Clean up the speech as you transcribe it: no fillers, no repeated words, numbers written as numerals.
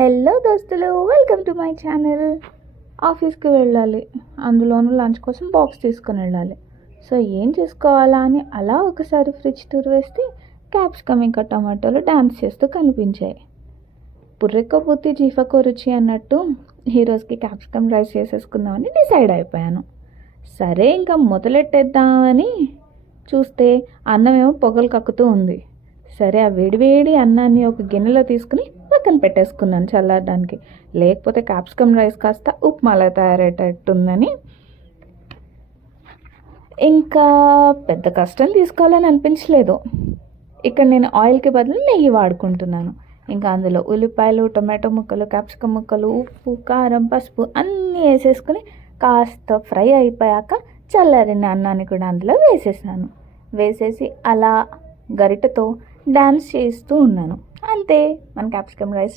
Hello దోస్తులు, welcome to my channel. ఆఫీస్కి వెళ్ళాలి, అందులోనూ లంచ్ కోసం బాక్స్ తీసుకుని వెళ్ళాలి. సో ఏం చేసుకోవాలా అని అలా ఒకసారి ఫ్రిడ్జ్ టూర్ వేస్తే క్యాప్సికమ్ ఇంకా టమాటోలు డాన్స్ చేస్తూ కనిపించాయి. పుర్రెక్క బుద్ధి జీఫకో రుచి అన్నట్టు ఈరోజుకి క్యాప్సికమ్ రైస్ చేసేసుకుందామని డిసైడ్ అయిపోయాను. సరే ఇంకా మొదలెట్టేద్దామని చూస్తే అన్నం ఏమో పొగలు కక్కుతూ ఉంది. సరే ఆ వేడివేడి అన్నాన్ని ఒక గిన్నెలో తీసుకుని పక్కన పెట్టేసుకున్నాను చల్లారడానికి. లేకపోతే క్యాప్సికమ్ రైస్ కాస్త ఉప్మాలా తయారయ్యేటట్టుందని. ఇంకా పెద్ద కష్టం తీసుకోవాలని అనిపించలేదు. ఇక్కడ నేను ఆయిల్కి బదులు నెయ్యి వాడుకుంటున్నాను. ఇంకా అందులో ఉల్లిపాయలు, టొమాటో ముక్కలు, క్యాప్సికమ్ ముక్కలు, ఉప్పు, కారం, పసుపు అన్నీ వేసేసుకుని కాస్త ఫ్రై అయిపోయాక చల్లారిన అన్నాన్ని కూడా అందులో వేసేసి అలా గరిటెతో డాన్స్ చేస్తూ ఉన్నాను. అంతే, మన క్యాప్సికమ్ రైస్